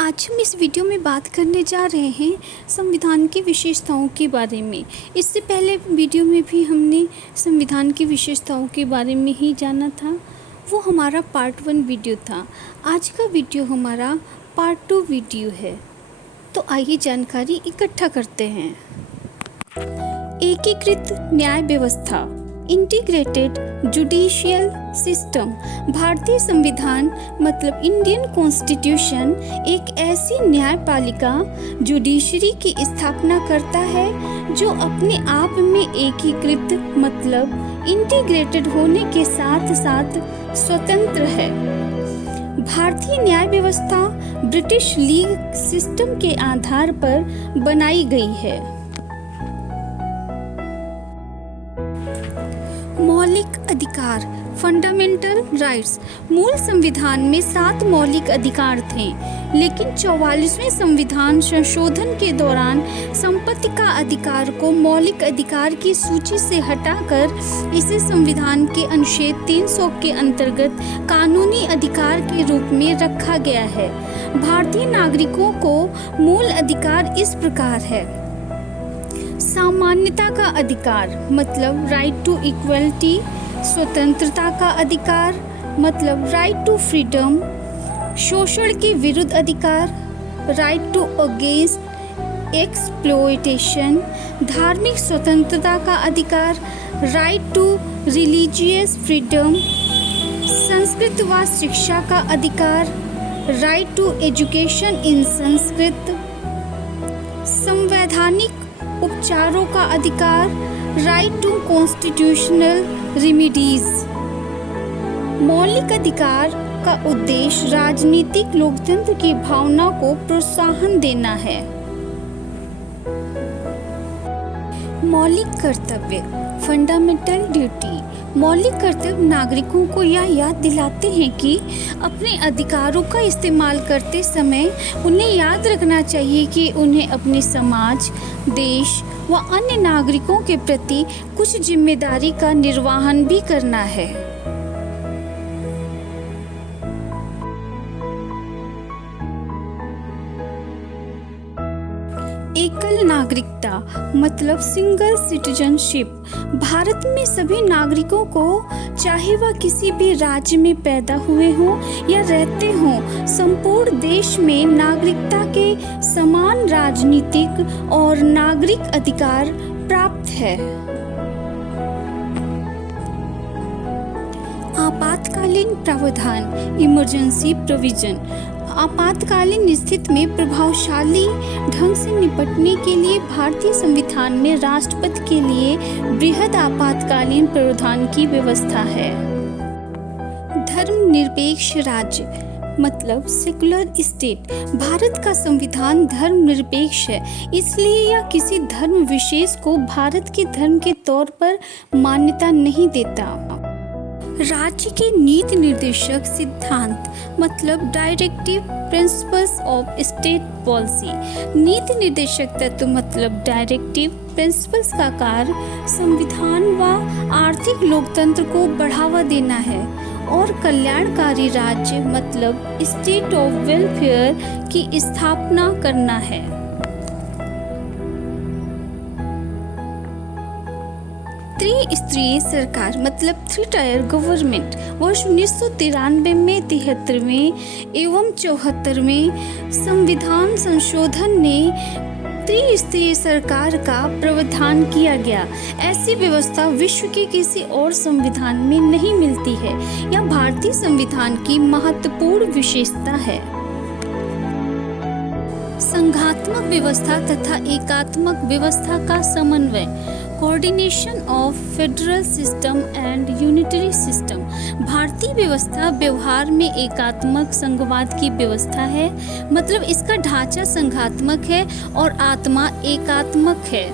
आज हम इस वीडियो में बात करने जा रहे हैं संविधान की विशेषताओं के बारे में। इससे पहले वीडियो में भी हमने संविधान की विशेषताओं के बारे में ही जाना था, वो हमारा पार्ट 1 वीडियो था। आज का वीडियो हमारा पार्ट 2 वीडियो है। तो आइए जानकारी इकट्ठा करते हैं। एकीकृत न्याय व्यवस्था, इंटीग्रेटेड जुडिशियल सिस्टम। भारतीय संविधान मतलब इंडियन कॉन्स्टिट्यूशन एक ऐसी न्यायपालिका जुडिशरी की स्थापना करता है जो अपने आप में एकीकृत मतलब इंटीग्रेटेड होने के साथ साथ स्वतंत्र है। भारतीय न्याय व्यवस्था ब्रिटिश लीग सिस्टम के आधार पर बनाई गई है। मौलिक अधिकार, फंडामेंटल राइट्स। मूल संविधान में 7 मौलिक अधिकार थे, लेकिन 44वें संविधान संशोधन के दौरान संपत्ति का अधिकार को मौलिक अधिकार की सूची से हटाकर इसे संविधान के अनुच्छेद 300 के अंतर्गत कानूनी अधिकार के रूप में रखा गया है। भारतीय नागरिकों को मूल अधिकार इस प्रकार है। सामान्यता का अधिकार मतलब राइट टू इक्वलिटी। स्वतंत्रता का अधिकार मतलब राइट टू फ्रीडम। शोषण के विरुद्ध अधिकार राइट टू अगेंस्ट एक्सप्लॉयटेशन। धार्मिक स्वतंत्रता का अधिकार राइट टू रिलीजियस फ्रीडम। संस्कृत व शिक्षा का अधिकार right to education in Sanskrit. संवैधानिक उपचारों का अधिकार राइट टू कॉन्स्टिट्यूशनल रेमिडीज। मौलिक अधिकार का उद्देश्य राजनीतिक लोकतंत्र की भावना को प्रोत्साहन देना है। मौलिक कर्तव्य, फंडामेंटल ड्यूटी। मौलिक कर्तव्य नागरिकों को यह याद दिलाते हैं कि अपने अधिकारों का इस्तेमाल करते समय उन्हें याद रखना चाहिए कि उन्हें अपने समाज, देश व अन्य नागरिकों के प्रति कुछ जिम्मेदारी का निर्वहन भी करना है। एकल नागरिकता मतलब सिंगल सिटीजनशिप। भारत में सभी नागरिकों को, चाहे वह किसी भी राज्य में पैदा हुए हों या रहते हों, संपूर्ण देश में नागरिकता के समान राजनीतिक और नागरिक अधिकार प्राप्त है। आपातकालीन प्रावधान, इमरजेंसी प्रोविजन। आपातकालीन स्थिति में प्रभावशाली ढंग से निपटने के लिए भारतीय संविधान में राष्ट्रपति के लिए बृहद आपातकालीन प्रावधान की व्यवस्था है। धर्मनिरपेक्ष राज्य मतलब सेकुलर स्टेट। भारत का संविधान धर्मनिरपेक्ष है, इसलिए यह किसी धर्म विशेष को भारत के धर्म के तौर पर मान्यता नहीं देता। राज्य के नीति निर्देशक सिद्धांत मतलब directive principles of state policy. नीति निर्देशक तत्व मतलब डायरेक्टिव प्रिंसिपल्स का कार्य संविधान व आर्थिक लोकतंत्र को बढ़ावा देना है और कल्याणकारी राज्य मतलब स्टेट ऑफ वेलफेयर की स्थापना करना है। त्रिस्तरीय सरकार मतलब 3 टायर गवर्नमेंट। वर्ष 1993 में 73वें एवं 74वें संविधान संशोधन ने त्रिस्तरीय सरकार का प्रावधान किया गया। ऐसी व्यवस्था विश्व के किसी और संविधान में नहीं मिलती है। यह भारतीय संविधान की महत्वपूर्ण विशेषता है। संघात्मक व्यवस्था तथा एकात्मक व्यवस्था का समन्वय, coordination of federal system and unitary system. भारतीय व्यवस्था व्यवहार में एकात्मक संघवाद की व्यवस्था है, मतलब इसका ढांचा संघात्मक है और आत्मा एकात्मक है।